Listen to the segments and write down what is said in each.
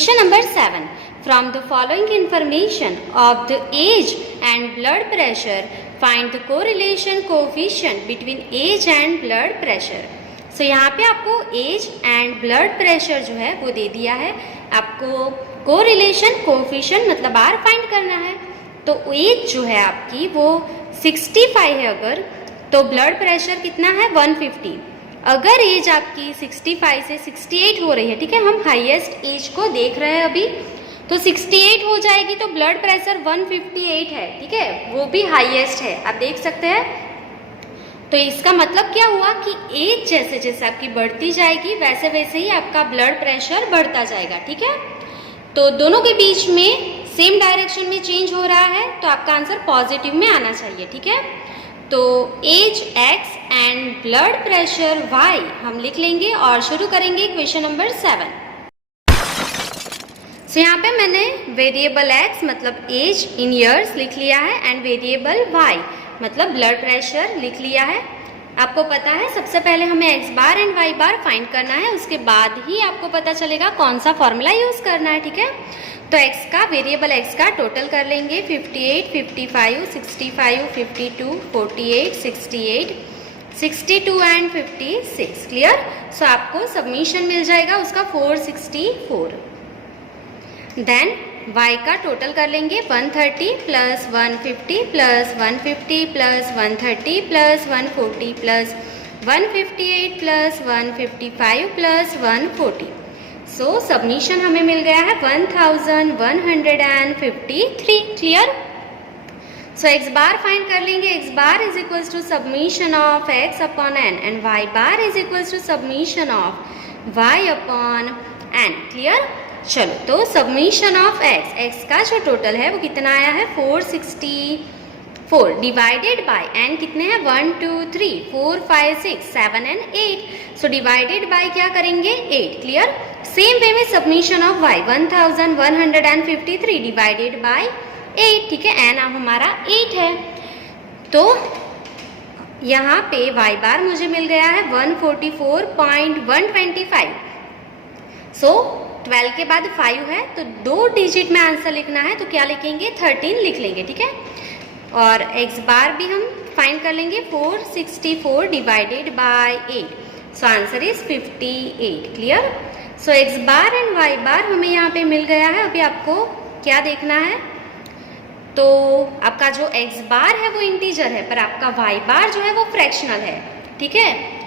Question number 7. From the following information of the age and blood pressure, find the correlation coefficient between age and blood pressure. So यहाँ पे आपको as and blood pressure जो है वो दे दिया है, आपको कोरिलेशन कोफिशिएंट मतलब आर फाइंड करना है। तो एज जो है आपकी वो 65 है अगर, तो ब्लड प्रेशर कितना है 150। अगर एज आपकी 65 से 68 हो रही है, ठीक है, हम हाईएस्ट एज को देख रहे हैं अभी, तो 68 हो जाएगी तो ब्लड प्रेशर 158 है, ठीक है, वो भी हाईएस्ट है, आप देख सकते हैं। तो इसका मतलब क्या हुआ कि एज जैसे जैसे आपकी बढ़ती जाएगी वैसे वैसे ही आपका ब्लड प्रेशर बढ़ता जाएगा, ठीक है। तो दोनों के बीच में सेम डायरेक्शन में चेंज हो रहा है, तो आपका आंसर पॉजिटिव में आना चाहिए, ठीक है। तो age x and blood pressure y हम लिख लेंगे और शुरू करेंगे क्वेश्चन नंबर 7। सो यहाँ पे मैंने वेरिएबल x मतलब एज इन ईयर्स लिख लिया है एंड वेरिएबल y मतलब ब्लड प्रेशर लिख लिया है। आपको पता है सबसे पहले हमें x bar and y bar find करना है, उसके बाद ही आपको पता चलेगा कौन सा फॉर्मूला यूज करना है, ठीक है। तो x का वेरिएबल x का टोटल कर लेंगे 58, 55, 65, 52, 48, 68, 62 एंड 56। क्लियर। सो आपको सबमिशन मिल जाएगा उसका 464। देन y का टोटल कर लेंगे 130 plus 150 plus 150 plus 130 plus 140 plus 158 plus 155 plus 140। So summation हमें मिल गया है 1153। Clear. So x bar find कर लेंगे, x bar is equals to submission of x upon n and y bar is equals to submission of y upon n। Clear. चलो, तो submission of x का जो टोटल है वो कितना आया है 464 डिवाइडेड बाय n कितने हैं 1 2 3 4 5 6 7 एंड 8। सो डिवाइडेड बाय क्या करेंगे 8। क्लियर। सेम वे में submission of y 1153 divided by 8, ठीक है, n हमारा 8 है। तो यहाँ पे y बार मुझे मिल गया है 144.125। सो 12 के बाद 5 है तो 2 डिजिट में आंसर लिखना है, तो क्या लिखेंगे 13 लिख लेंगे, ठीक है। और x बार भी हम फाइंड कर लेंगे 464 divided by 8। So answer is 58। Clear. So x bar and y बार हमें यहाँ पे मिल गया है। अभी आपको क्या देखना है, तो आपका जो x बार है वो इंटीजर है पर आपका y बार जो है वो फ्रैक्शनल है, ठीक है।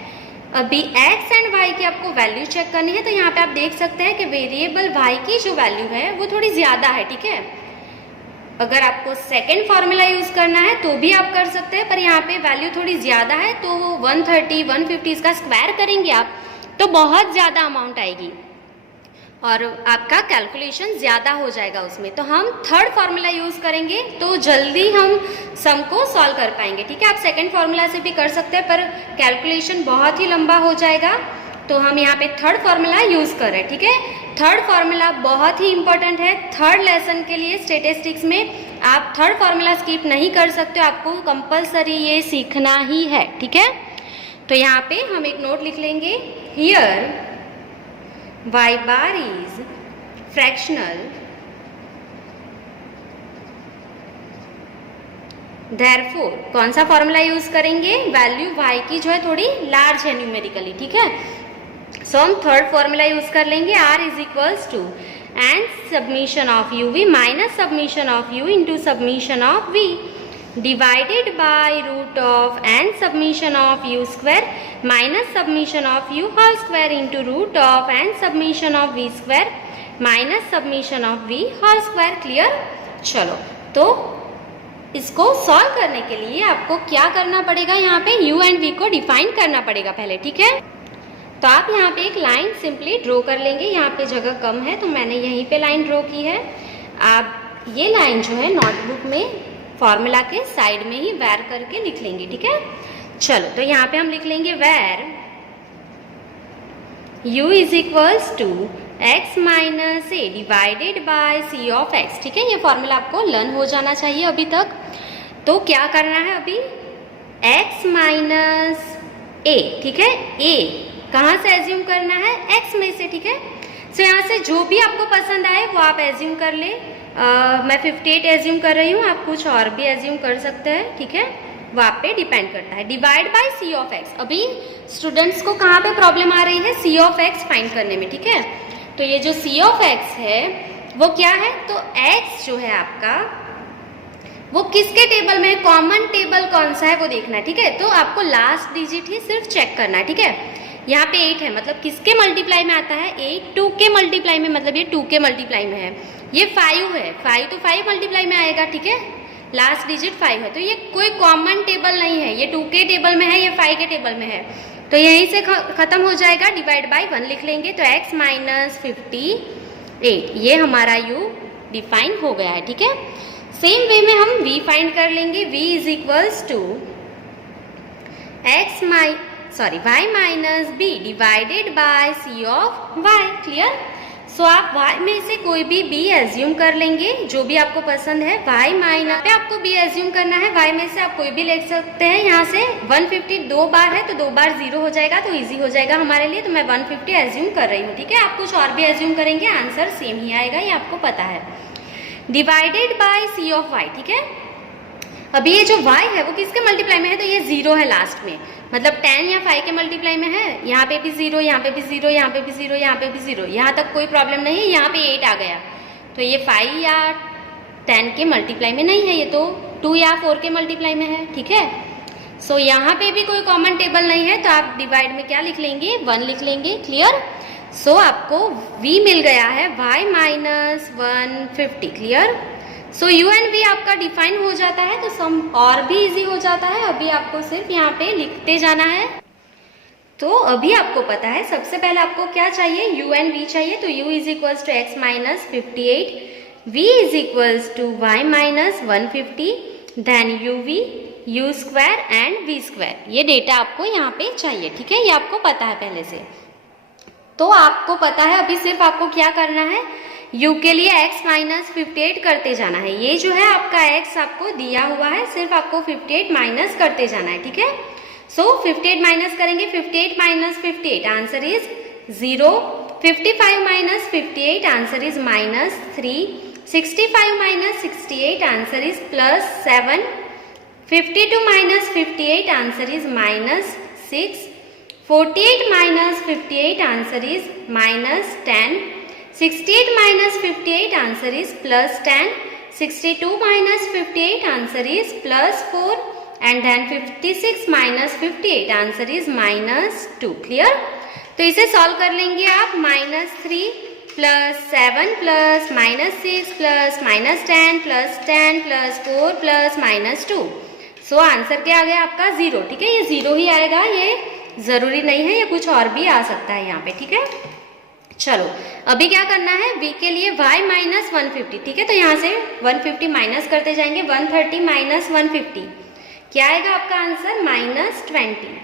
अभी x एंड y की आपको वैल्यू चेक करनी है, तो यहाँ पे आप देख सकते हैं कि वेरिएबल y की जो वैल्यू है वो थोड़ी ज़्यादा है, ठीक है। अगर आपको सेकेंड फार्मूला यूज़ करना है तो भी आप कर सकते हैं, पर यहाँ पे वैल्यू थोड़ी ज़्यादा है, तो 130, 150 इसका स्क्वायर करेंगे आप तो बहुत ज़्यादा अमाउंट आएगी और आपका कैलकुलेशन ज़्यादा हो जाएगा उसमें। तो हम थर्ड फार्मूला यूज़ करेंगे तो जल्दी हम सम को सॉल्व कर पाएंगे, ठीक है। आप सेकंड फार्मूला से भी कर सकते हैं पर कैलकुलेशन बहुत ही लंबा हो जाएगा, तो हम यहाँ पे थर्ड फार्मूला यूज़ कर रहे हैं, ठीक है। थर्ड फार्मूला बहुत ही इंपॉर्टेंट है थर्ड लेसन के लिए। स्टेटिस्टिक्स में आप थर्ड फार्मूला स्किप नहीं कर सकते, आपको कंपल्सरी ये सीखना ही है, ठीक है। तो यहाँ पे हम एक नोट लिख लेंगे, here y bar is fractional, therefore कौन सा फॉर्मूला यूज करेंगे, वैल्यू y की जो है थोड़ी लार्ज है न्यूमेरिकली, ठीक है। सो हम थर्ड फॉर्मूला यूज कर लेंगे r is equals to and submission of u v minus submission of u into submission of v divided by root of n summation of u square minus submission of u whole square into root of n summation of v square minus submission of v whole square. Clear. चलो, तो इसको solve करने के लिए आपको क्या करना पड़ेगा, यहाँ पे u एंड v को डिफाइन करना पड़ेगा पहले, ठीक है। तो आप यहाँ पे एक लाइन सिंपली ड्रॉ कर लेंगे, यहाँ पे जगह कम है तो मैंने यहीं पे लाइन ड्रॉ की है। आप ये लाइन जो है नोटबुक में फॉर्मूला के साइड में ही वेर करके लिख लेंगे, ठीक है। चलो, तो यहाँ पे हम लिख लेंगे where u is equals to x minus a divided by c of x, ठीक है। ये फॉर्मूला आपको लर्न हो जाना चाहिए अभी तक। तो क्या करना है अभी, x माइनस ए, ठीक है। a कहाँ से एज्यूम करना है, x में से, ठीक है। सो यहाँ से जो भी आपको पसंद आए वो आप एज्यूम कर ले। मैं 58 एज्यूम कर रही हूँ, आप कुछ और भी एज्यूम कर सकते हैं, ठीक है, वो आप पे डिपेंड करता है। Divide by c of x. अभी स्टूडेंट्स को कहाँ पे प्रॉब्लम आ रही है? सी ऑफ एक्स फाइंड करने में, ठीक है। तो ये जो सी ऑफ एक्स है वो क्या है? तो एक्स जो है आपका वो किसके टेबल में है? कॉमन टेबल कौन सा है वो देखना है, ठीक है। तो आपको लास्ट डिजिट ही सिर्फ चेक करना है, ठीक है। यहाँ पे 8 है, मतलब किसके मल्टीप्लाई में आता है? 8 2 के मल्टीप्लाई में, मतलब ये 2 के मल्टीप्लाई में है। ये 5 है, 5 तो 5 मल्टीप्लाई में आएगा, ठीक है। लास्ट डिजिट 5 है, तो ये कोई कॉमन टेबल नहीं है, ये 2 के टेबल में है, ये 5 के टेबल में है, तो यहीं से खत्म हो जाएगा। डिवाइड बाय 1 लिख लेंगे, तो x माइनस 58 ये हमारा u डिफाइन हो गया है, ठीक है। सेम वे में हम v फाइंड कर लेंगे। v is equals to y minus b divided by c of y। Clear? So आप y में से कोई भी b एज्यूम कर लेंगे, जो भी आपको पसंद है। y माइनस पे आपको b एज्यूम करना है, y में से आप कोई भी ले सकते हैं। यहाँ से 150 2 बार है तो 2 बार 0 हो जाएगा, तो इजी हो जाएगा हमारे लिए। तो मैं 150 एज्यूम कर रही हूँ, ठीक है। आप कुछ और भी एज्यूम करेंगे, आंसर सेम ही आएगा, ये आपको पता है। Divided by c of y, ठीक है। अभी ये जो y है वो किसके मल्टीप्लाई में है? तो ये 0 है लास्ट में, मतलब 10 या 5 के मल्टीप्लाई में है। यहाँ पे भी 0, यहाँ पे भी 0, यहाँ पे भी 0, यहाँ पे भी 0, यहाँ तक कोई प्रॉब्लम नहीं है। यहाँ पे 8 आ गया, तो ये 5 या 10 के मल्टीप्लाई में नहीं है, ये तो 2 या 4 के मल्टीप्लाई में है, ठीक है। सो यहाँ पे भी कोई कॉमन टेबल नहीं है, तो आप डिवाइड में क्या लिख लेंगे? 1 लिख लेंगे। क्लियर? सो आपको v मिल गया है y minus 150। Clear? So u and v आपका डिफाइन हो जाता है, तो सम और भी इजी हो जाता है। अभी आपको सिर्फ यहाँ पे लिखते जाना है। तो अभी आपको पता है, सबसे पहले आपको क्या चाहिए? u एंड v चाहिए, तो u is equals to x minus 58, v is equals to y minus 150, then uv u square and v square. ये डेटा आपको यहाँ पे चाहिए, ठीक है, ये आपको पता है पहले से। तो आपको पता है, अभी सिर्फ आपको क्या करना है? u के लिए x माइनस 58 करते जाना है। ये जो है आपका x आपको दिया हुआ है, सिर्फ आपको 58 माइनस करते जाना है, ठीक है। सो 58 माइनस करेंगे, 58 minus 58 answer is 0, 55 minus 58 answer is minus 3, 65 minus 68 answer is plus 7, 52 minus 58 answer is minus 6, 48 minus 58 answer is minus 10, 68 minus 58 answer is plus 10, 62 minus 58 answer is plus 4 and then 56 minus 58 answer is minus 2. Clear? तो इसे solve कर लेंगे आप। -3 plus 7 plus -6 plus -10 plus 10 plus 4 plus -2। So answer क्या आ गया आपका? 0। ठीक है, ये 0 ही आएगा, ये जरूरी नहीं है, ये कुछ और भी आ सकता है यहाँ पे। ठीक है, चलो अभी क्या करना है? v के लिए y माइनस 150। ठीक है, तो यहाँ से 150 माइनस करते जाएंगे। 130 माइनस 150 क्या आएगा आपका answer? -20।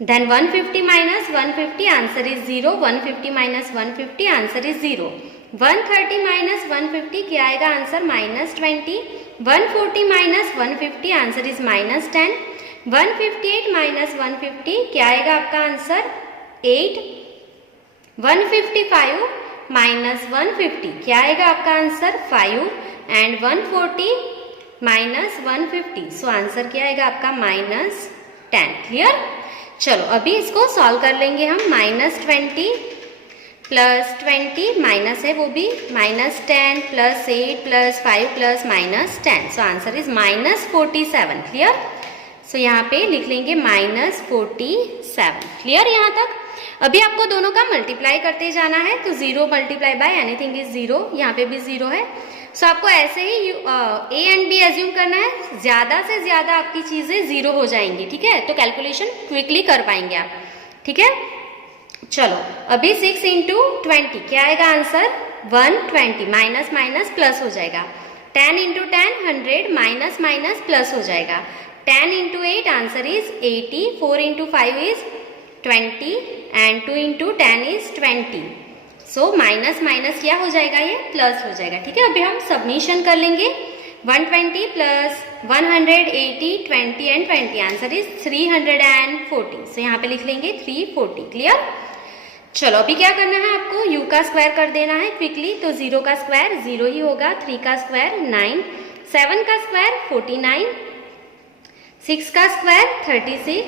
Then 150 minus 150 answer is 0। 150 minus 150 answer is 0। 130 minus 150 क्या आएगा answer? -20। 140 minus 150 answer is -10। 158 minus 150 क्या आएगा आपका आंसर? 8। 155 माइनस 150 क्या आएगा आपका answer? 5 and 140 minus 150 so answer क्या आएगा आपका? -10। क्लियर? चलो अभी इसको सॉल्व कर लेंगे हम। -20 प्लस 20 माइनस है वो भी, -10 plus 8 plus 5 plus -10 so answer is -47। Clear? So यहाँ पे लिख लेंगे -47। क्लियर यहाँ तक? अभी आपको दोनों का मल्टीप्लाई करते जाना है, तो 0 मल्टीप्लाई बाय एनीथिंग इज 0। यहाँ पे भी 0 है। सो आपको ऐसे ही ए एंड बी एज्यूम करना है। ज्यादा से ज्यादा आपकी चीजें 0 हो जाएंगी। ठीक है, तो कैलकुलेशन क्विकली कर पाएंगे आप। ठीक है, चलो अभी 6 इंटू 20 क्या आएगा आंसर? 120। माइनस माइनस प्लस हो जाएगा। 10 इंटू 10 100, माइनस माइनस प्लस हो जाएगा। 10 into 8 answer is 80। 4 into 5 is 20 and 2 into 10 is 20। So minus minus क्या हो जाएगा? ये प्लस हो जाएगा। ठीक है, अभी हम सबमिशन कर लेंगे। 120 प्लस 180, 20 एंड 20 आंसर इज 340। सो यहाँ पे लिख लेंगे 340। क्लियर? चलो अभी क्या करना है आपको, u का स्क्वायर कर देना है क्विकली। तो 0 का स्क्वायर 0 ही होगा, 3 का स्क्वायर 9, 7 का स्क्वायर 49, 6 का स्क्वायर 36,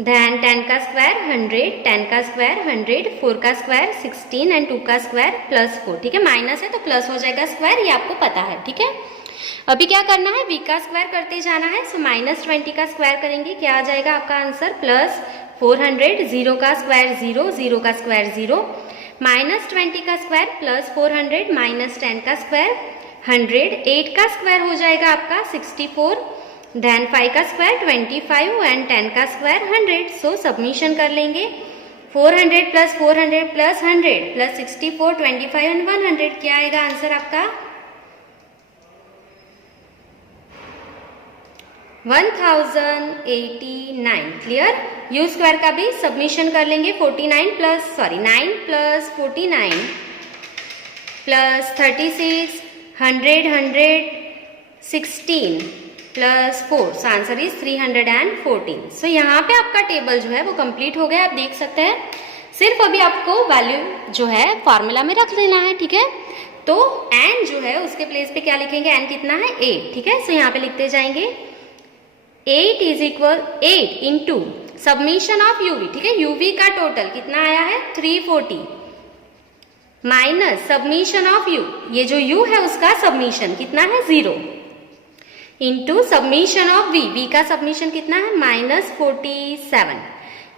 देन 10 का स्क्वायर 100, 10 का स्क्वायर 100, 4 का स्क्वायर 16 एंड 2 का स्क्वायर +4। ठीक है, माइनस है तो प्लस हो जाएगा स्क्वायर, ये आपको पता है। ठीक है, अभी क्या करना है, v का स्क्वायर करते जाना है। सो -20 का स्क्वायर करेंगे, क्या आ जाएगा आपका आंसर +400। 0 का स्क्वायर 0, 0 का स्क्वायर 0, -20 का स्क्वायर +400, -10 का स्क्वायर 100, 8 का स्क्वायर हो जाएगा आपका 64, देन 5 का स्क्वायर 25 एंड 10 का स्क्वायर 100। सो सबमिशन कर लेंगे, 400 + 400 + 100 + 64, 25 एंड 100, क्या आएगा आंसर आपका 1089। क्लियर, u स्क्वायर का भी सबमिशन कर लेंगे, 9 + 49 + 36, 100, 16 + 4, सो आंसर इज 314। सो यहाँ पे आपका टेबल जो है वो कंप्लीट हो गया, आप देख सकते हैं। सिर्फ अभी आपको वैल्यू जो है फॉर्मूला में रख लेना है। ठीक है, तो n जो है उसके प्लेस पे क्या लिखेंगे, n कितना है 8। ठीक है, सो यहाँ पे लिखते जाएंगे 8 × सबमिशन ऑफ uv। ठीक है, uv का टोटल कितना आया है 340 माइनस सबमिशन ऑफ u, ये जो u है उसका सबमिशन कितना है 0, इंटू सबमिशन ऑफ v का सबमिशन कितना है -47,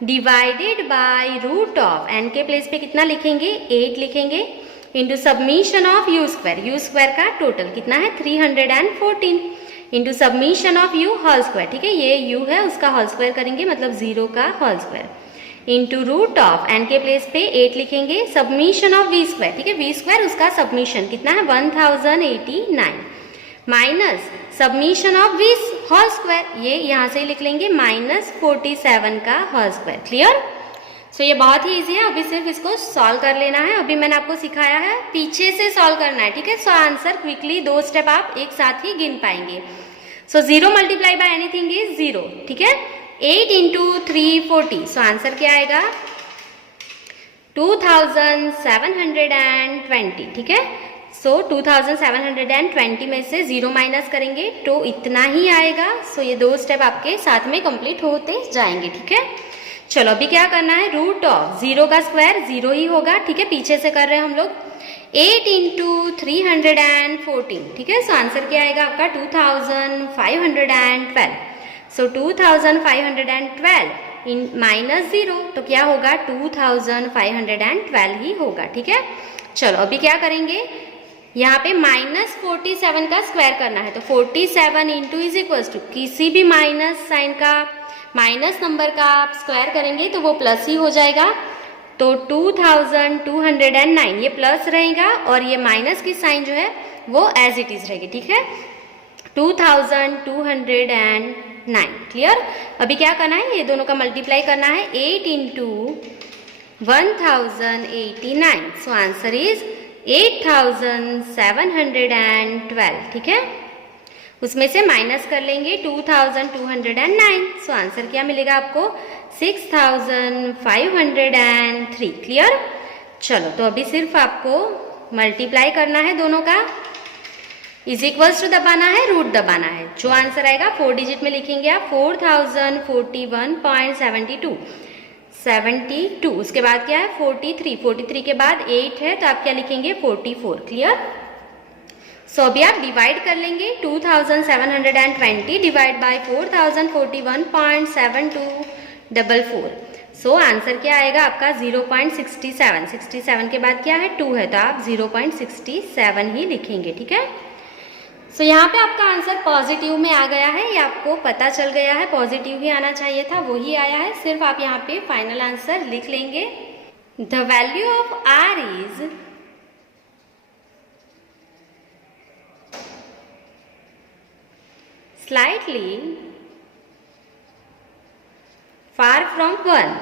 divided by root of n के प्लेस पे कितना लिखेंगे 8 लिखेंगे, into submission of u square का टोटल कितना है 314, into submission of u whole square. ठीक है, ये u है उसका होल स्क्वायर करेंगे, मतलब 0 का whole square, into root of n के प्लेस पे 8 लिखेंगे, सबमिशन ऑफ v स्क्वायर। ठीक है, v स्क्वायर उसका सबमिशन कितना है 1089, minus submission of v whole square, ये यहाँ से लिख लेंगे -47 का होल स्क्वायर। क्लियर, सो ये बहुत ही इजी है, अभी सिर्फ इसको सॉल्व कर लेना है। अभी मैंने आपको सिखाया है पीछे से सॉल्व करना है। ठीक है, सो आंसर क्विकली 2 स्टेप आप एक साथ ही गिन पाएंगे। सो 0 × एनीथिंग इज 0। ठीक है, 8 × 340, सो आंसर क्या आएगा 2720। ठीक है, सो 2720 में से 0 माइनस करेंगे तो इतना ही आएगा। सो ये 2 स्टेप आपके साथ में कंप्लीट होते जाएंगे। ठीक है, चलो अभी क्या करना है, रूट ऑफ 0 का स्क्वायर 0 ही होगा। ठीक है, पीछे से कर रहे हैं हम लोग, 8 × 314। ठीक है, सो आंसर क्या आएगा आपका 2512। सो 2512 -0 तो क्या होगा 2512 ही होगा। ठीक है, चलो अभी क्या करेंगे, यहाँ पे -47 का स्क्वायर करना है, तो 47 इज इक्वल टू किसी भी माइनस साइन का माइनस नंबर का आप स्क्वायर करेंगे तो वो प्लस ही हो जाएगा। तो 2209 ये प्लस रहेगा और ये माइनस की साइन जो है वो एज इट इज रहेगी। ठीक है, 2209। क्लियर, अभी क्या करना है, ये दोनों का मल्टीप्लाई करना है, 8 × 1089। सो आंसर इज 8712। ठीक है, उसमें से माइनस कर लेंगे 2209। सो आंसर क्या मिलेगा आपको 6503। क्लियर, चलो तो अभी सिर्फ आपको मल्टीप्लाई करना है दोनों का, इज इक्वल्स टू दबाना है, रूट दबाना है। जो आंसर आएगा 4 डिजिट में लिखेंगे आप 4041.72। उसके बाद क्या है 43 के बाद 8 है तो आप क्या लिखेंगे 44। क्लियर, सो अभी आप डिवाइड कर लेंगे 2720 डिवाइड बाय 4041.7244। सो आंसर क्या आएगा आपका 0.67। 67 के बाद क्या है 2 है तो आप 0.67 ही लिखेंगे। ठीक है, सो यहाँ पे आपका आंसर पॉजिटिव में आ गया है, ये आपको पता चल गया है, पॉजिटिव ही आना चाहिए था, वही आया है। सिर्फ आप यहाँ पे फाइनल आंसर लिख लेंगे, the value of r is slightly far from 1।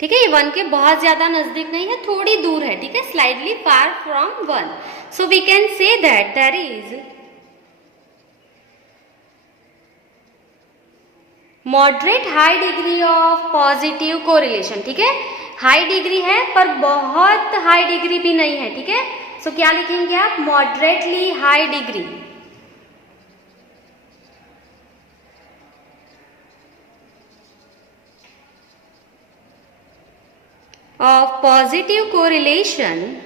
ठीक है, ये 1 के बहुत ज्यादा नजदीक नहीं है, थोड़ी दूर है। ठीक है, slightly far from 1। So we can say that there is moderate high degree of positive correlation, ठीक है, हाई डिग्री है पर बहुत हाई डिग्री भी नहीं है, ठीक है। सो क्या लिखेंगे आप, moderately high degree of positive correlation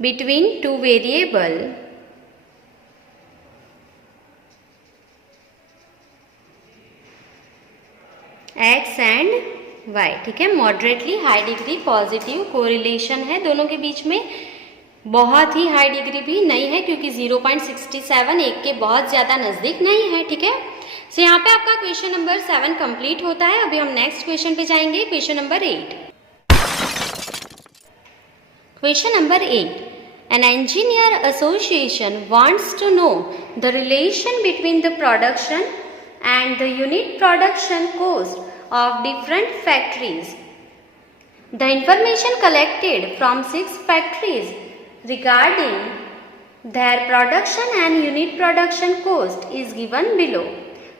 between two variable x and y, ठीक है। Moderately high degree positive correlation है दोनों के बीच में, बहुत ही हाई डिग्री भी नहीं है क्योंकि 0.67 एक के बहुत ज्यादा नजदीक नहीं है, ठीक है। सो यहाँ पे आपका क्वेश्चन नंबर 7 कंप्लीट होता है। अभी हम नेक्स्ट क्वेश्चन पे जाएंगे, question number 8। Question number 8. An engineer association wants to know the relation between the production and the unit production cost of different factories. The information collected from 6 factories regarding their production and unit production cost is given below.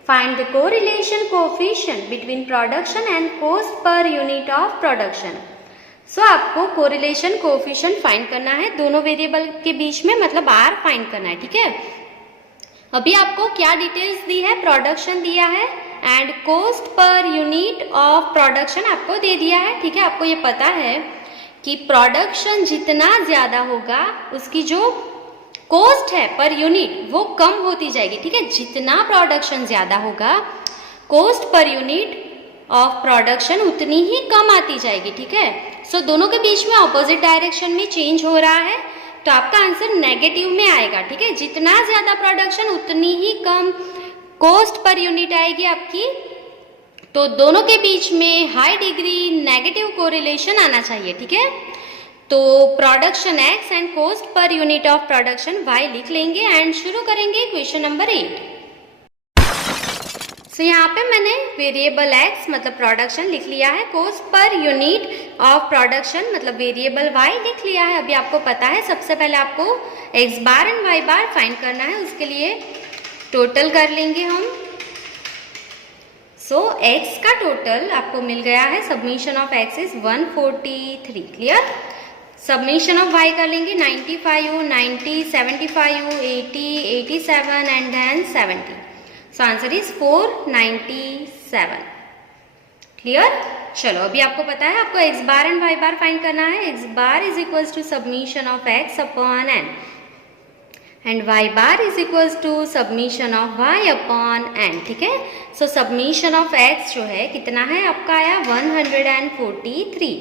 Find the correlation coefficient between production and cost per unit of production. सो आपको correlation coefficient find करना है दोनों variable के बीच में, मतलब are find करना है, ठीक है। अभी आपको क्या डिटेल्स दी है, प्रोडक्शन दिया है and cost per unit of production आपको दे दिया है, ठीक है। आपको ये पता है कि प्रोडक्शन जितना ज्यादा होगा उसकी जो कॉस्ट है पर यूनिट वो कम होती जाएगी, ठीक है। जितना प्रोडक्शन ज्यादा होगा cost per unit of production उतनी ही कम आती जाएगी, ठीक है। सो दोनों के बीच में ऑपोजिट डायरेक्शन में चेंज हो रहा है, तो आपका आंसर नेगेटिव में आएगा, ठीक है। जितना ज्यादा प्रोडक्शन उतनी ही कम कॉस्ट पर यूनिट आएगी आपकी, तो दोनों के बीच में हाई डिग्री नेगेटिव कोरिलेशन आना चाहिए, ठीक है। तो production x and cost per unit of production y लिख लेंगे एंड शुरू करेंगे क्वेश्चन नंबर 8। तो यहाँ पे मैंने वेरिएबल x मतलब प्रोडक्शन लिख लिया है, cost per unit of production मतलब वेरिएबल y लिख लिया है। अभी आपको पता है सबसे पहले आपको x bar and y bar find करना है, उसके लिए टोटल कर लेंगे हम। सो x का टोटल आपको मिल गया है, summation of x is 143, clear. Summation of y कर लेंगे 95, 90, 75, 80, 87 and then 70। So answer is 497, clear. चलो अभी आपको पता है आपको x bar and y bar find करना है। x bar is equals to submission of x upon n and y bar is equals to submission of y upon n, ठीक है। सो सबमिशन ऑफ x जो है कितना है आपका आया 143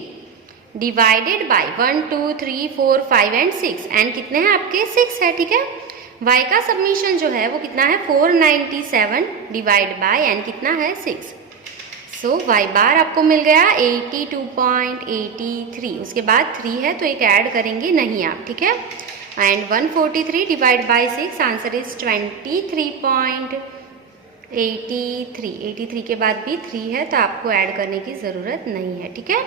डिवाइडेड बाय 1, 2, 3, 4, 5 एंड 6 एंड कितने हैं आपके 6 है, ठीक है। y का सबमिशन जो है वो कितना है 497 डिवाइड बाय n कितना है 6। सो y बार आपको मिल गया 82.83, उसके बाद 3 है तो एक ऐड करेंगे नहीं आप, ठीक है। And 143 divide by 6 answer is 23.83, 83 के बाद भी 3 है तो आपको ऐड करने की जरूरत नहीं है, ठीक है।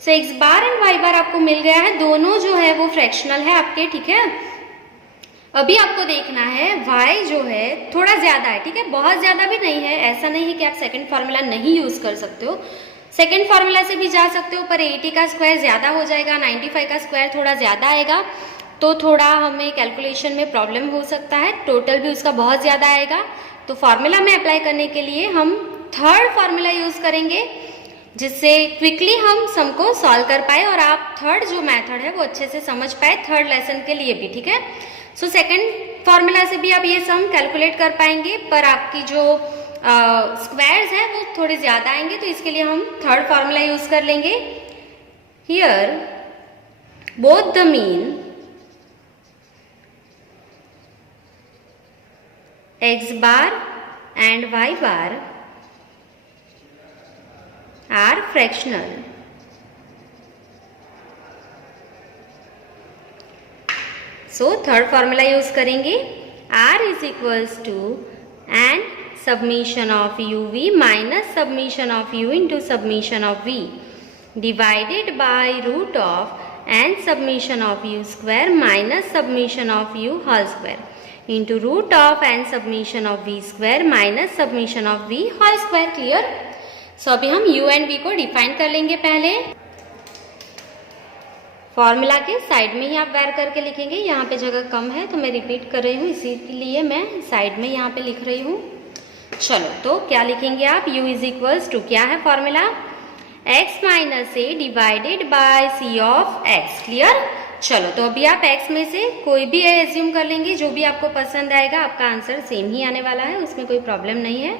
सो x बार एंड y बार आपको मिल गया है, दोनों जो है वो फ्रैक्शनल है आपके, ठीक है। अभी आपको देखना है y जो है थोड़ा ज्यादा है, ठीक है, बहुत ज्यादा भी नहीं है। ऐसा नहीं है कि आप सेकंड फार्मूला नहीं यूज कर सकते हो, सेकंड फार्मूला से भी जा सकते हो, पर 80 का स्क्वायर ज्यादा हो जाएगा, 95 का स्क्वायर थोड़ा ज्यादा आएगा, तो थोड़ा हमें कैलकुलेशन में प्रॉब्लम हो सकता है। टोटल भी उसका बहुत ज्यादा आएगा, तो फार्मूला में अप्लाई करने के लिए हम थर्ड फार्मूला यूज करेंगे, जिससे क्विकली हम सम को सॉल्व कर पाए और आप थर्ड जो मेथड है वो अच्छे से समझ पाए थर्ड लेसन के लिए भी, ठीक है। सो सेकंड फार्मूला से भी आप ये सम कैलकुलेट कर पाएंगे, पर आपकी जो स्क्वायर्स हैं वो थोड़े ज्यादा आएंगे, तो इसके लिए हम थर्ड फार्मूला यूज कर लेंगे। Here both the mean x bar and y bar are fractional. So third formula use करेंगे, r is equals to and submission of uv minus submission of u into submission of v divided by root of and submission of u square minus submission of u whole square into root of and submission of v square minus submission of v whole square. Clear. So अभी हम you and we को define कर लेंगे। पहले formula के side में ही आप where करके लिखेंगे, यहाँ पे जगह कम है तो मैं रिपीट कर रही हूँ, इसीलिए मैं साइड में यहाँ पे लिख रही हूँ। चलो तो क्या लिखेंगे आप, u इज इक्वल्स टू क्या है formula, x minus a divided by c of x। Clear. चलो तो अभी आप x में से कोई भी एज्यूम कर लेंगे, जो भी आपको पसंद आएगा, आपका आंसर सेम ही आने वाला है, उसमें कोई प्रॉब्लम नहीं है।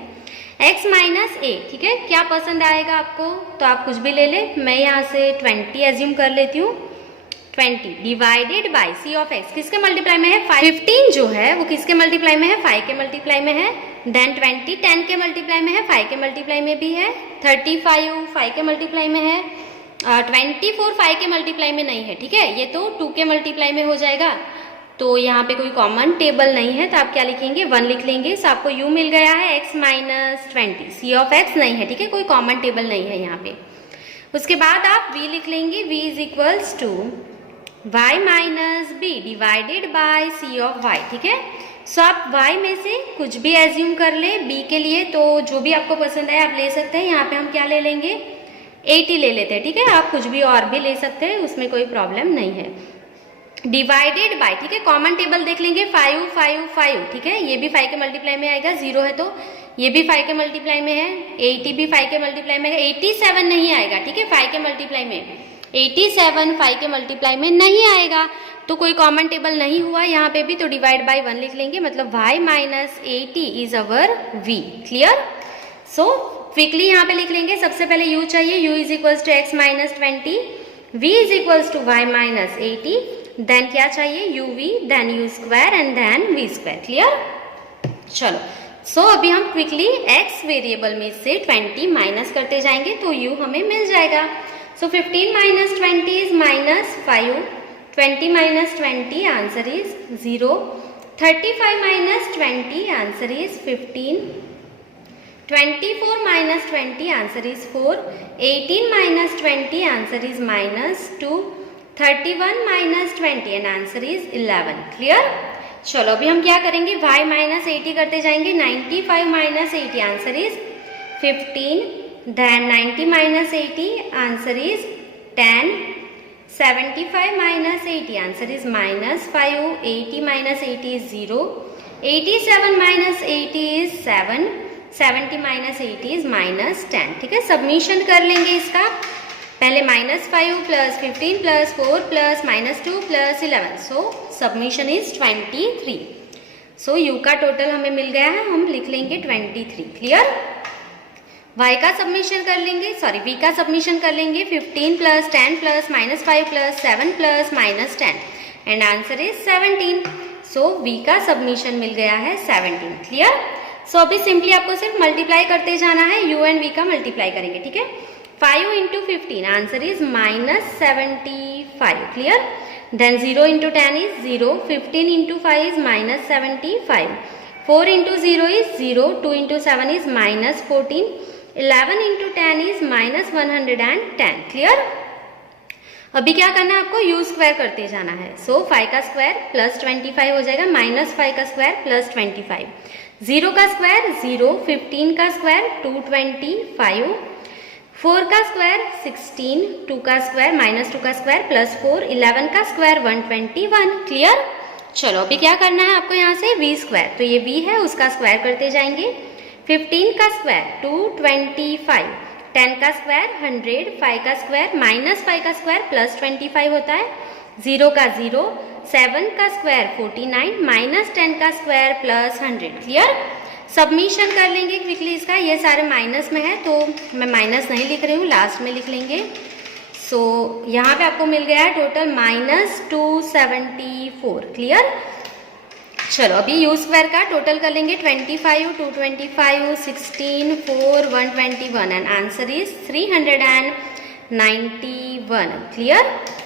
x माइनस ए, ठीक है, क्या पसंद आएगा आपको तो आप कुछ भी ले ले। मैं यहाँ से 20 एज्यूम कर लेती हूँ, 20 divided by c of x किसके मल्टीप्लाई में है, 15 जो है वो किसके मल्टीप्लाई में है, 5 के मल्टीप्लाई में है। देन 20 10 के मल्टीप्लाई में है, 5 के मल्टीप्लाई में भी है। 35 5 के मल्टीप्लाई में है। 24 5 के मल्टीप्लाई में नहीं है, ठीक है, ये तो 2 के मल्टीप्लाई में हो जाएगा। तो यहाँ पे कोई कॉमन टेबल नहीं है तो आप क्या लिखेंगे, 1 लिख लेंगे। सो आपको u मिल गया है x minus 20, c of x नहीं है, ठीक है, कोई कॉमन टेबल नहीं है यहाँ पे। उसके बाद आप v लिख लेंगे, v is equals to y minus b divided by c of y, ठीक है। सो आप y में से कुछ भी एज्यूम कर ले b के लिए, तो जो भी आपको पसंद है आप ले सकते हैं। यहाँ पे हम क्या ले लेंगे, 80 ले लेते हैं, ठीक है, आप कुछ भी और भी ले सकते हैं, उसमें कोई प्रॉब्लम नहीं है। डिवाइडेड बाय, ठीक है, कॉमन टेबल देख लेंगे, 5 5 5, ठीक है, ये भी 5 के मल्टीप्लाई में आएगा, 0 है तो ये भी 5 के मल्टीप्लाई में है, 80 भी 5 के मल्टीप्लाई में है, 87 नहीं आएगा, ठीक है, 5 के मल्टीप्लाई में 87 5 के मल्टीप्लाई में नहीं आएगा, तो कोई कॉमन टेबल नहीं हुआ यहाँ पे भी, तो डिवाइड बाय 1 लिख लेंगे, मतलब y minus 80 is our v। Clear. So quickly यहाँ पे लिख लेंगे, सबसे पहले u चाहिए, u is equals to x minus 20, v is equals to y minus 80, then क्या चाहिए, uv, then u square and then v square. Clear. चलो सो अभी हम क्विकली x वेरिएबल में से 20 माइनस करते जाएंगे तो u हमें मिल जाएगा। सो 15 minus 20 is minus 5, 20 minus 20 answer is 0, 35 minus 20 answer is 15, 24 minus 20 answer is 4, 18 minus 20 answer is minus 2, 31 minus 20 and answer is 11। Clear. चलो अभी हम क्या करेंगे, y माइनस 80 करते जाएंगे, 95 minus 80 answer is 15, then 90 minus 80 answer is 10, 75 minus 80 answer is minus 5, 80 minus 80 is 0, 87 minus 80 is 7, 70 minus 80 is minus 10। ठीक है, submission कर लेंगे इसका, पहले -5 plus 15 plus 4 plus -2 plus 11, so submission is 23। So u का टोटल हमें मिल गया है, हम लिख लेंगे 23। क्लियर। y का सबमिशन कर लेंगे, सॉरी v का सबमिशन कर लेंगे, 15 plus 10 plus -5 plus 7 plus -10 and answer is 17। So v का सबमिशन मिल गया है 17। क्लियर। सो अभी सिंपली आपको सिर्फ मल्टीप्लाई करते जाना है, u एंड v का मल्टीप्लाई करेंगे। ठीक है, 5 into 15 answer is -75. Clear? Then 0 into 10 is 0, 15 into 5 is -75, 4 into 0 is 0, 2 into 7 is -14, 11 into 10 is -110. Clear? अभी क्या करना है आपको, u स्क्वायर करते जाना है। सो 5 का स्क्वायर प्लस 25 हो जाएगा, -5 का स्क्वायर प्लस 25, 0 का स्क्वायर 0, 15 का स्क्वायर 225, 4 का स्क्वायर 16, 2 का स्क्वायर -2 का स्क्वायर प्लस 4, 11 का स्क्वायर 121। क्लियर। चलो अभी क्या करना है आपको, यहाँ से v स्क्वायर, तो ये v है उसका स्क्वायर करते जाएंगे, 15 का स्क्वायर 225, 10 का स्क्वायर 100, 5 का स्क्वायर -5 का स्क्वायर प्लस 25 होता है, 0 का 0, 7 का स्क्वायर 49, -10 का स्क्वायर प्लस 100। क्लियर। सबमिशन कर लेंगे क्विकली इसका, ये सारे माइनस में है तो मैं माइनस नहीं लिख रही हूँ, लास्ट में लिख लेंगे। सो यहाँ पे आपको मिल गया है टोटल -274। क्लियर। चलो अभी u स्क्वायर का टोटल कर लेंगे, 25, 225, 16, 4, 121 एंड आंसर इज 391। क्लियर।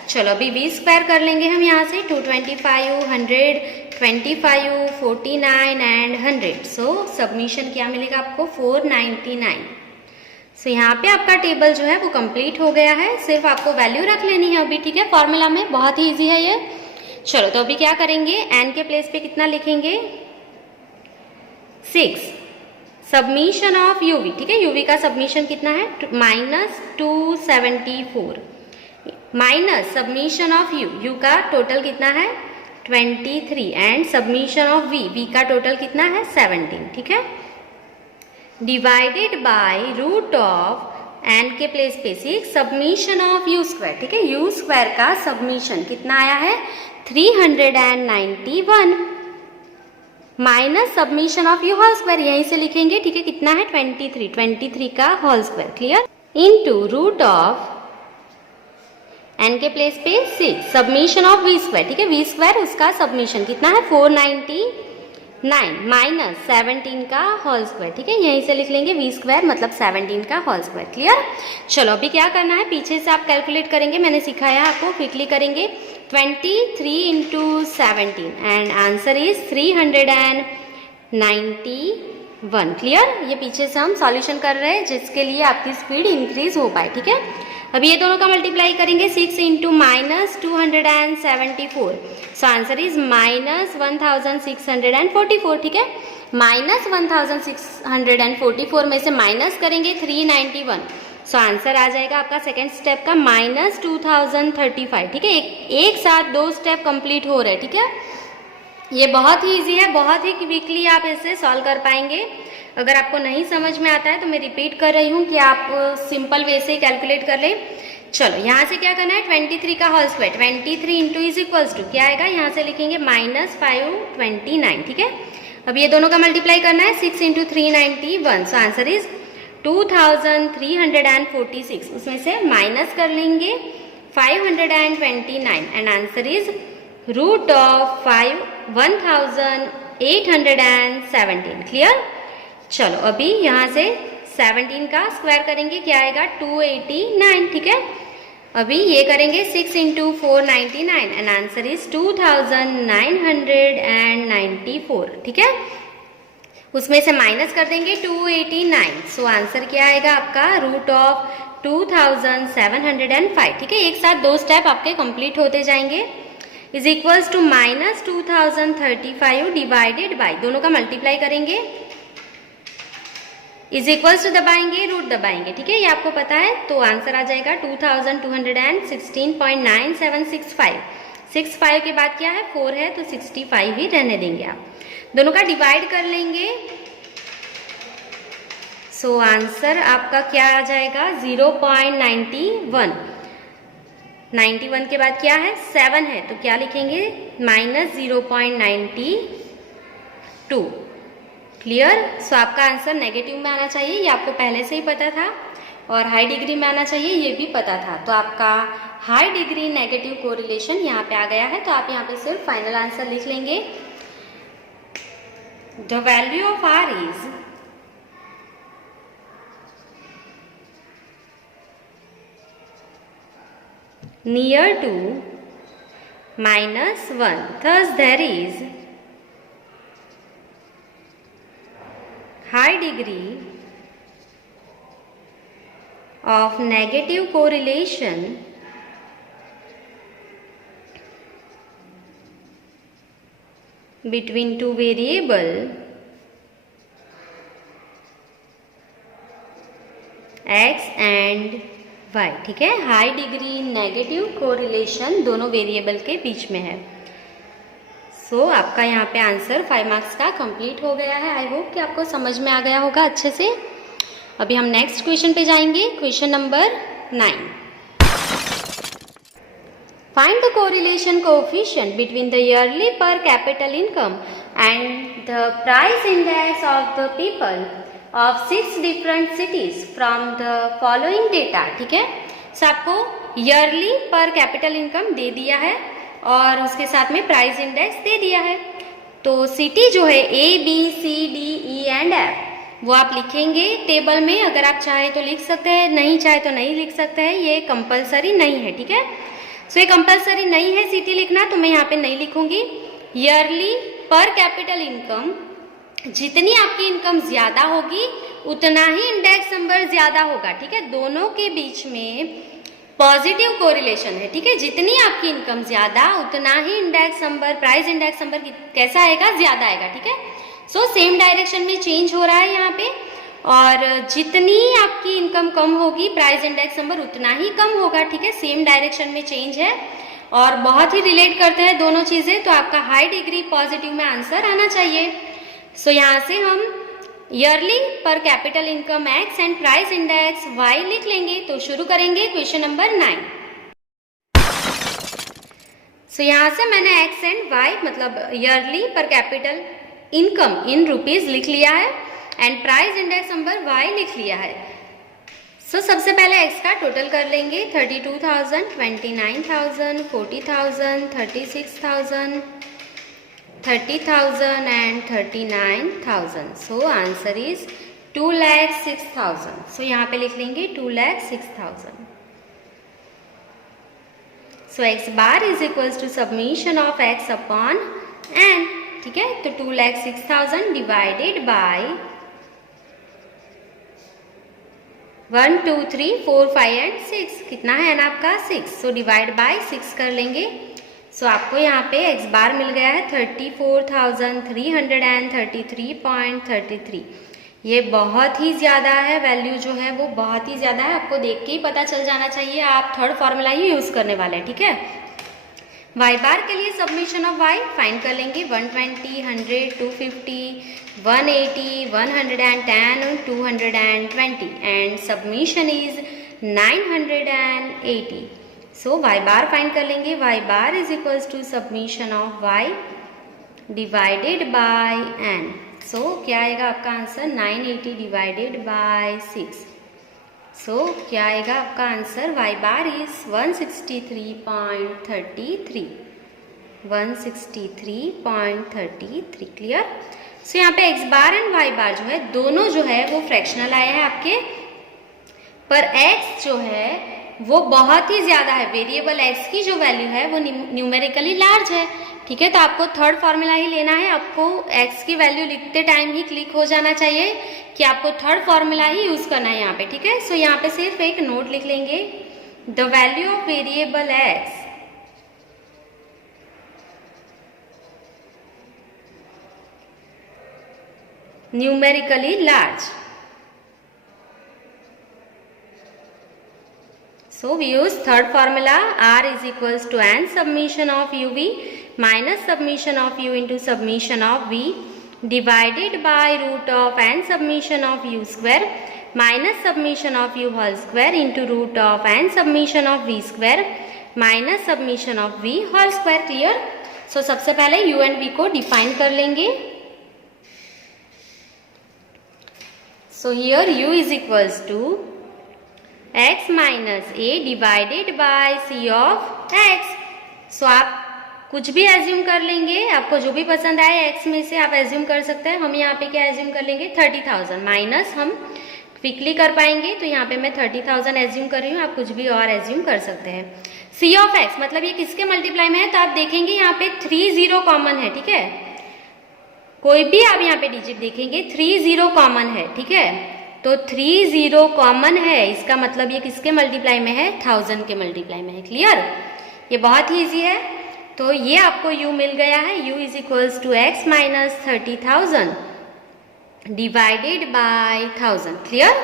चलो अभी v स्क्वायर कर लेंगे हम यहाँ से, 225, 100, 25, 49 एंड 100। सो सबमिशन क्या मिलेगा आपको, 499। सो यहाँ पे आपका टेबल जो है वो कंप्लीट हो गया है, सिर्फ आपको वैल्यू रख लेनी है अभी, ठीक है, फॉर्मूला में, बहुत ही इजी है ये। चलो तो अभी क्या करेंगे, n के प्लेस पे कितना लिखेंगे 6, सबमिशन ऑफ यूवी, ठीक है, यूवी का सबमिशन कितना है -274, माइनस सबमिशन ऑफ यू का टोटल कितना है 23 एंड सबमिशन ऑफ वी का टोटल कितना है 17, ठीक है, divided by root of n के प्लेस पे 6 सबमिशन ऑफ यू स्क्वायर, ठीक है, यू स्क्वायर का सबमिशन कितना आया है 391 minus submission of u whole square, यहीं से लिखेंगे, ठीक है, कितना है 23 का whole square, clear, into root of n के प्लेस पे 6 सबमिशन ऑफ वी स्क्वायर, ठीक है, वी स्क्वायर उसका सबमिशन कितना है 499 माइनस 17 का होल स्क्वायर, ठीक है, यहीं से लिख लेंगे वी स्क्वायर मतलब 17 का होल स्क्वायर, क्लियर। चलो अभी क्या करना है, पीछे से आप कैलकुलेट करेंगे, मैंने सिखाया आपको, क्विकली करेंगे, 23 into 17 and answer is 391, clear. ये पीछे से हम सॉल्यूशन कर रहे हैं जिसके लिए आपकी स्पीड इंक्रीज हो पाए, ठीक है। अभी ये दोनों का मल्टीप्लाई करेंगे, 6 इंटू -274, सो आंसर इज -1644, ठीक है, -1644 में से माइनस करेंगे 391, सो आंसर आ जाएगा आपका सेकेंड स्टेप का -2035, ठीक है, एक साथ दो स्टेप कंप्लीट हो रहे हैं, ठीक है। ये बहुत ही इजी है, बहुत ही क्विकली आप इसे सॉल्व कर पाएंगे। अगर आपको नहीं समझ में आता है तो मैं रिपीट कर रही हूँ कि आप सिंपल वे से कैलकुलेट कर लें। चलो यहाँ से क्या करना है, 23 का whole square, 23 into is equals to क्या आएगा, यहाँ से लिखेंगे -529, ठीक है। अब ये दोनों का मल्टीप्लाई करना है, 6 इंटू 391, सो आंसर इज 2346, उसमें से माइनस कर लेंगे 529 and answer is root of 1817, clear. चलो अभी यहाँ से 17 का स्क्वायर करेंगे, क्या आएगा 289, ठीक है। अभी ये करेंगे 6 इंटू 499 एंड आंसर इज 2994, ठीक है, उसमें से माइनस कर देंगे 289, सो आंसर क्या आएगा आपका रूट ऑफ 2705, ठीक है, एक साथ दो स्टेप आपके कंप्लीट होते जाएंगे, is equals to -2035 divided by, दोनों का मल्टीप्लाई करेंगे, इज इक्वल्स टू दबाएंगे, रूट दबाएंगे, ठीक है, ये आपको पता है, तो आंसर आ जाएगा 2216.9765, 65 के बाद क्या है 4 है तो 65 ही रहने देंगे आप, दोनों का डिवाइड कर लेंगे, सो आंसर आपका क्या आ जाएगा 0.91, 91 के बाद क्या है 7 है तो क्या लिखेंगे -0.92, क्लियर। सो आपका आंसर नेगेटिव में आना चाहिए, ये आपको पहले से ही पता था, और हाई डिग्री में आना चाहिए, ये भी पता था, तो आपका हाई डिग्री नेगेटिव कोरिलेशन यहाँ पे आ गया है, तो आप यहाँ पे सिर्फ फाइनल आंसर लिख लेंगे, the value of r is near to -1, thus there is high degree of negative correlation between two variable x and y, ठीक है, हाई डिग्री नेगेटिव कोरिलेशन दोनों वेरिएबल के बीच में है। सो आपका यहाँ पे आंसर 5 मार्क्स का कंप्लीट हो गया है। आई होप कि आपको समझ में आ गया होगा अच्छे से। अभी हम नेक्स्ट क्वेश्चन पे जाएंगे, question number 9। Find the correlation coefficient between the yearly पर capital income and the price index of the people of 6 different cities from the following data, ठीक है। सो आपको ईयरली पर कैपिटल इनकम दे दिया है और उसके साथ में प्राइस इंडेक्स दे दिया है। तो सिटी जो है A, B, C, D, E and F वो आप लिखेंगे टेबल में। अगर आप चाहे तो लिख सकते हैं, नहीं चाहे तो नहीं लिख सकते हैं, ये कंपलसरी नहीं है, ठीक है। सो ये कंपलसरी नहीं है सिटी लिखना, तो मैं यहाँ पे नहीं लिखूंगी। ईयरली पर कैपिटल इनकम, जितनी आपकी इनकम ज़्यादा होगी उतना ही इंडेक्स नंबर ज्यादा होगा, ठीक है। दोनों के बीच में पॉजिटिव कोरिलेशन है, ठीक है। जितनी आपकी इनकम ज्यादा उतना ही index number, price index number कैसा आएगा, ज्यादा आएगा, ठीक है। सो सेम डायरेक्शन में चेंज हो रहा है यहाँ पे, और जितनी आपकी इनकम कम होगी प्राइस इंडेक्स नंबर उतना ही कम होगा, ठीक है। सेम डायरेक्शन में चेंज है और बहुत ही रिलेट करते हैं दोनों चीजें, तो आपका हाई डिग्री पॉजिटिव में आंसर आना चाहिए। सो यहाँ से हम ईयरली पर capital income x and price index y लिख लेंगे। तो शुरू करेंगे क्वेश्चन नंबर 9। सो यहाँ से मैंने एक्स एंड वाई मतलब ईयरली पर कैपिटल इनकम इन रुपीज लिख लिया है and price index number y लिख लिया है। सो सबसे पहले एक्स का टोटल कर लेंगे, 32,000, 29,000, 40,000, 36,000, 30,000 and 39,000। So answer is 2,06,000। So यहाँ पे लिख लेंगे 2,06,000। So x bar is equals to submission of x upon n, ठीक है। तो 2,06,000 डिवाइडेड बाय 1, 2, 3, 4, 5 एंड 6, कितना है ना आपका 6। सो डिवाइड बाय 6 कर लेंगे। सो आपको यहाँ पे एक्स बार मिल गया है 34,333.33। ये बहुत ही ज़्यादा है, वैल्यू जो है वो बहुत ही ज़्यादा है, आपको देख के ही पता चल जाना चाहिए। आप थर्ड फॉर्मूला ही यूज़ करने वाले हैं, ठीक है। वाई बार के लिए सबमिशन ऑफ वाई फाइंड कर लेंगे, 120, 100, 250, 180, 110, 220 and submission is 980। So y bar find कर लेंगे, y bar is equals to submission of y divided by n. So क्या आएगा आपका आंसर, 980 डिवाइडेड बाय 6। सो क्या आएगा आपका answer, y bar is 163.33, 163.33। Clear. So यहाँ पे x bar and y bar जो है दोनों जो है वो फ्रैक्शनल आए हैं आपके, पर एक्स जो है वो बहुत ही ज्यादा है, वेरिएबल एक्स की जो वैल्यू है वो न्यूमेरिकली लार्ज है, ठीक है। तो आपको थर्ड फॉर्मूला ही लेना है, आपको एक्स की वैल्यू लिखते टाइम ही क्लिक हो जाना चाहिए कि आपको थर्ड फॉर्मूला ही यूज करना है यहाँ पे, ठीक है। सो यहाँ पे सिर्फ एक नोट लिख लेंगे, the value of variable x numerically large. So we use third formula, R is equals to n summation of uv minus summation of u into summation of v divided by root of n summation of u square minus summation of u whole square into root of n summation of v square minus summation of v whole square। Clear। So सबसे पहले u and v को define कर लेंगे। So here u is equals to x minus a divided by c of x. So आप कुछ भी assume कर लेंगे, आपको जो भी पसंद आए एक्स में से आप एज्यूम कर सकते हैं। हम यहाँ पे क्या एज्यूम कर लेंगे, 30,000 माइनस हम क्विकली कर पाएंगे, तो यहाँ पे मैं 30,000 एज्यूम कर रही हूँ, आप कुछ भी और एज्यूम कर सकते हैं। सी ऑफ एक्स मतलब ये किसके मल्टीप्लाई में है, तो आप देखेंगे यहाँ पे 30 कॉमन है, ठीक है। कोई भी आप यहाँ पे डिजिट देखेंगे 30 कॉमन है, ठीक है। तो 30 कॉमन है, इसका मतलब ये किसके मल्टीप्लाई में है, 1000 के मल्टीप्लाई में है। क्लियर। ये बहुत ही ईजी है। तो ये आपको u मिल गया है, u is equals to x minus 30,000 divided by 1000। Clear.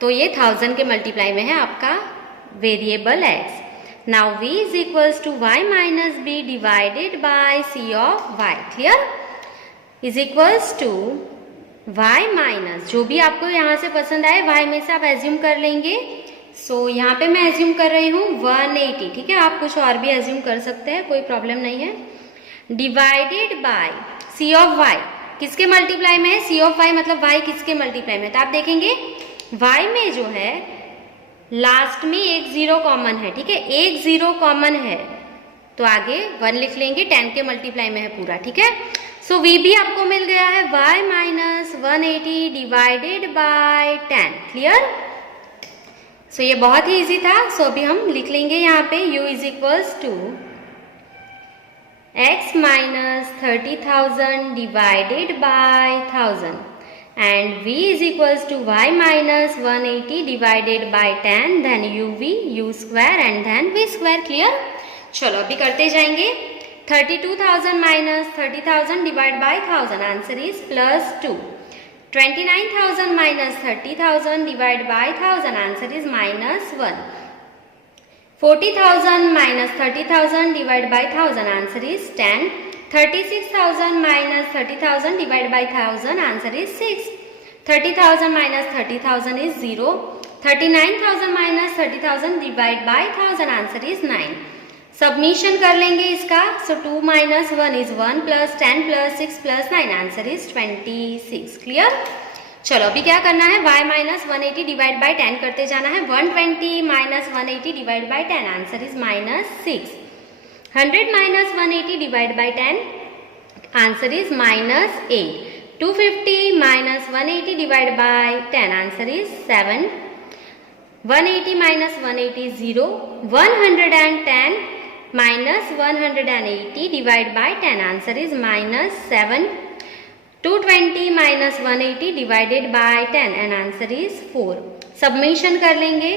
तो ये 1000 के मल्टीप्लाई में है आपका variable x। Now v is equals to y minus b divided by c of y। Clear. Is equals to y minus जो भी आपको यहाँ से पसंद आए y में से आप एज्यूम कर लेंगे। सो यहाँ पे मैं एज्यूम कर रही हूँ 180, ठीक है। आप कुछ और भी एज्यूम कर सकते हैं, कोई प्रॉब्लम नहीं है। Divided by c of y किसके मल्टीप्लाई में है, c ऑफ y मतलब y किसके मल्टीप्लाई में है, तो आप देखेंगे y में जो है लास्ट में एक 0 कॉमन है, ठीक है। एक 0 कॉमन है तो आगे 1 लिख लेंगे, 10 के मल्टीप्लाई में है पूरा, ठीक है। सो v भी आपको मिल गया है y minus 180 divided by 10। Clear. So ये बहुत ही इजी था। सो अभी हम लिख लेंगे यहाँ पे u is equals to x minus 30,000 divided by 1000। and v is equals to y minus 180 divided by 10, then uv u square and then v square. clear? चलो अभी करते जाएंगे. 32,000 minus 30,000 divided by 1000, answer is plus 2. 29,000 minus 30,000 divided by 1000, answer is minus 1. 40,000 minus 30,000 divided by 1000, answer is 10. 36,000 minus 30,000 divided by 1000, answer is 6. 30,000 minus 30,000 is 0. 39,000 minus 30,000 divided by 1000, answer is 9. Submission कर लेंगे इसका. सो 2 minus 1 is 1 plus 10 plus 6 plus 9, answer is 26. Clear? चलो अभी क्या करना है, y minus 180 divide by 10 करते जाना है. 120 minus 180 divide by 10, answer is minus 6. 100 minus 180 divide by 10, answer is minus 8. 250 minus 180 divide by 10, answer is 7. 180 minus 180 is 0. 110 minus 180 divided by 10, answer is minus 7. 220 minus 180 divided by 10 and answer is 4. Submission कर लेंगे.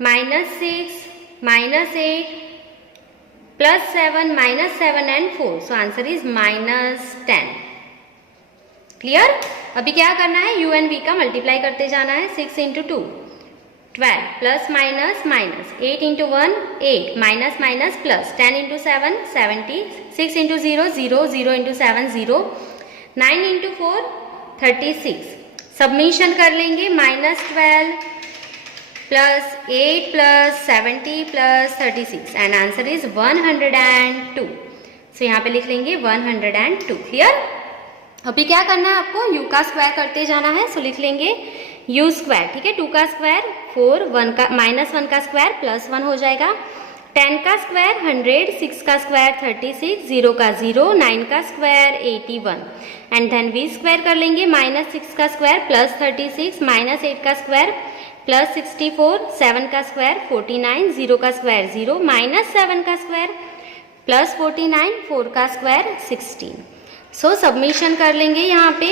-6 -8 plus 7 minus 7 and 4, so answer is minus 10. Clear? अभी क्या करना है, u and v का multiply करते जाना है. 6 into 2 12 plus minus minus 8 into 1 8 minus minus plus 10 into 7 70 6 into 0 0 0 into 7 0 9 into 4 36. Submission कर लेंगे. -12 plus 8 plus 70 plus 36 and answer is 102. so यहाँ पे लिख लेंगे 102. क्लियर? अभी क्या करना है आपको, u का स्क्वायर करते जाना है. सो लिख लेंगे u स्क्वायर. ठीक है, 2 का स्क्वायर 4, 1 का -1 का स्क्वायर +1 हो जाएगा. 10 का स्क्वायर 100, 6 का स्क्वायर 36, 0 का 0, 9 का square 81 and then v square कर लेंगे. -6 का स्क्वायर +36, -8 का स्क्वायर +64, 7 का स्क्वायर 49, 0 का स्क्वायर 0, -7 का स्क्वायर +49, 4 का स्क्वायर 16. सो सबमिशन कर लेंगे यहाँ पे.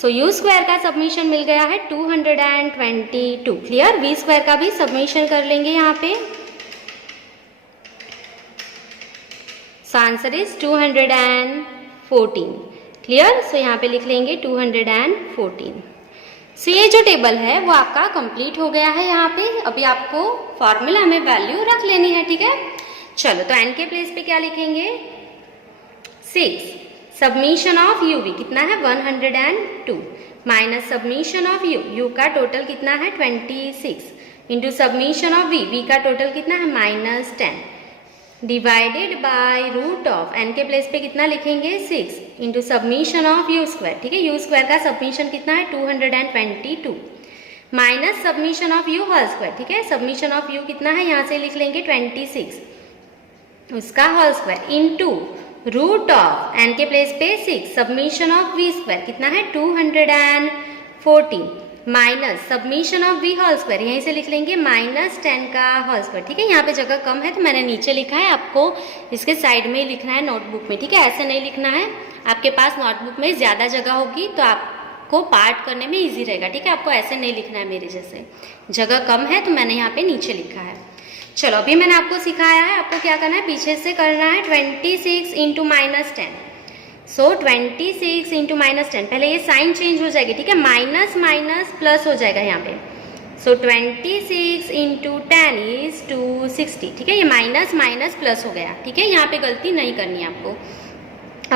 सो u स्क्वायर का सबमिशन मिल गया है 222. क्लियर? v स्क्वायर का भी सबमिशन कर लेंगे यहाँ पे. सो आंसर इज 214. क्लियर? सो यहाँ पे लिख लेंगे 214. सो ये जो टेबल है वो आपका कंप्लीट हो गया है. यहाँ पे अभी आपको फॉर्मूला में वैल्यू रख लेनी है. ठीक है, चलो तो n के प्लेस पे क्या लिखेंगे, 6. सबमिशन ऑफ u v कितना है 102 माइनस सबमिशन ऑफ u का टोटल कितना है 26 इंटू सबमिशन ऑफ v का टोटल कितना है -10 divided by root of n के प्लेस पे कितना लिखेंगे 6 into submission of u square. ठीक है, u स्क्वायर का सबमिशन कितना है 222 minus submission of u whole square. ठीक है, सबमिशन ऑफ u कितना है यहाँ से लिख लेंगे 26 उसका whole square into root of n के प्लेस पे 6 सबमिशन ऑफ v स्क्वायर कितना है 214 minus submission of v whole square यहीं से लिख लेंगे -10 का होल स्क्वायर. ठीक है, यहाँ पे जगह कम है तो मैंने नीचे लिखा है, आपको इसके साइड में ही लिखना है नोटबुक में. ठीक है, ऐसे नहीं लिखना है. आपके पास नोटबुक में ज़्यादा जगह होगी तो आपको पार्ट करने में ईजी रहेगा. ठीक है, आपको ऐसे नहीं लिखना है, मेरे जैसे जगह कम है तो मैंने यहाँ पे नीचे लिखा है. चलो अभी मैंने आपको सिखाया है, आपको क्या करना है, पीछे से करना है 26 इंटू -10. सो 26 इंटू -10, पहले ये साइन चेंज हो जाएगी. ठीक है, माइनस माइनस प्लस हो जाएगा यहाँ पे. सो 26 इंटू 10 इज 260. ठीक है, ये माइनस माइनस प्लस हो गया. ठीक है, यहाँ पे गलती नहीं करनी है आपको.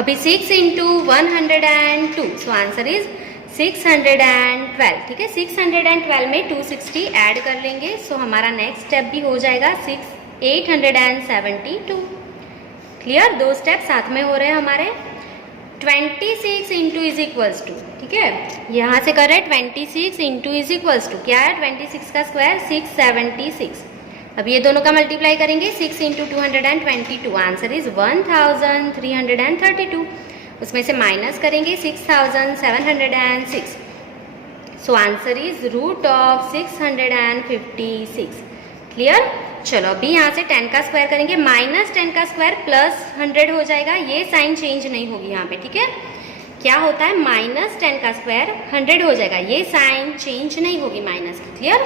अभी 6 इंटू 102, सो आंसर इज 612. ठीक है, 612 में 260 ऐड कर लेंगे. सो हमारा नेक्स्ट स्टेप भी हो जाएगा 872. क्लियर? 2 स्टेप साथ में हो रहे हैं हमारे. 26 इंटू इज इक्वल्स टू. ठीक है, यहाँ से कर रहे हैं 26 इंटू इज इक्वल्स टू क्या है 26 का स्क्वायर 676. अब ये दोनों का मल्टीप्लाई करेंगे 6 इंटू 222, आंसर इज 1332. उसमें से माइनस करेंगे 6706. So answer is root of 656. Clear. चलो अभी यहाँ से 10 का स्क्वायर करेंगे, -10 का स्क्वायर प्लस 100 हो जाएगा, ये साइन चेंज नहीं होगी यहाँ पे, ठीक है। क्या होता है, -10 का स्क्वायर 100 हो जाएगा, ये साइन चेंज नहीं होगी माइनस की, क्लियर।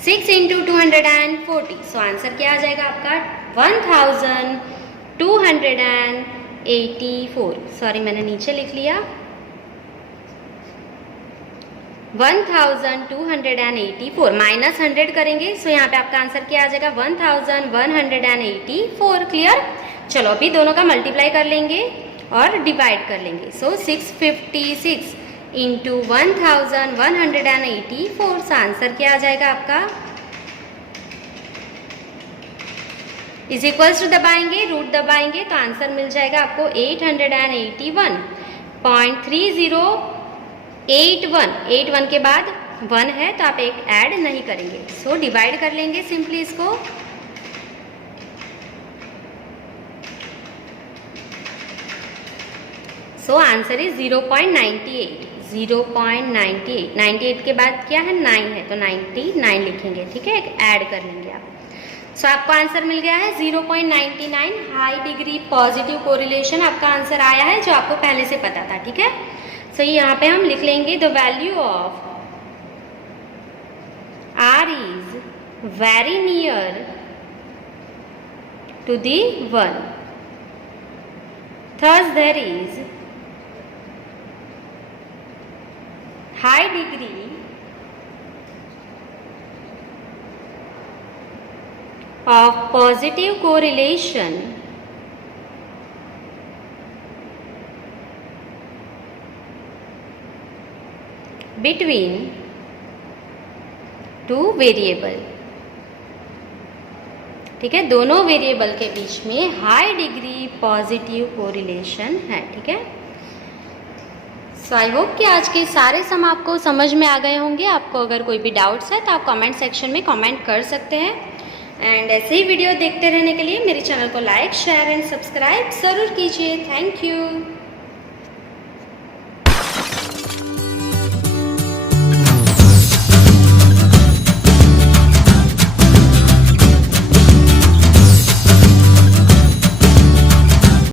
6 × 240, सो आंसर क्या आ जाएगा आपका 1284। सॉरी मैंने नीचे लिख लिया 1284, -100 करेंगे, सो यहाँ पे आपका आंसर क्या आ जाएगा 1184, क्लियर। चलो अभी दोनों का मल्टीप्लाई कर लेंगे और डिवाइड कर लेंगे, सो 656 × 1184, सो आंसर क्या आ जाएगा आपका, इज इक्वल्स टू दबाएंगे, रूट दबाएंगे तो आंसर मिल जाएगा आपको 881.3081। 81 के बाद 1 है तो आप एक ऐड नहीं करेंगे, सो डिवाइड कर लेंगे सिंपली इसको। सो आंसर इज 0.98। 98 के बाद क्या है 9 है तो 99 लिखेंगे, ठीक है, एक ऐड कर लेंगे आप। सो आपको आंसर मिल गया है 0.99, हाई डिग्री पॉजिटिव कोरिलेशन आपका आंसर आया है जो आपको पहले से पता था, ठीक है। सो यहाँ पे हम लिख लेंगे the value of R is very near to the 1, thus there is high degree of positive correlation between two variable, ठीक है, दोनों वेरिएबल के बीच में हाई डिग्री पॉजिटिव कोरिलेशन है, ठीक है। सो आई होप कि आज के सारे सम आपको समझ में आ गए होंगे। आपको अगर कोई भी डाउट्स है तो आप कमेंट सेक्शन में कमेंट कर सकते हैं। एंड ऐसे ही वीडियो देखते रहने के लिए मेरे चैनल को लाइक, शेयर एंड सब्सक्राइब ज़रूर कीजिए। Thank you.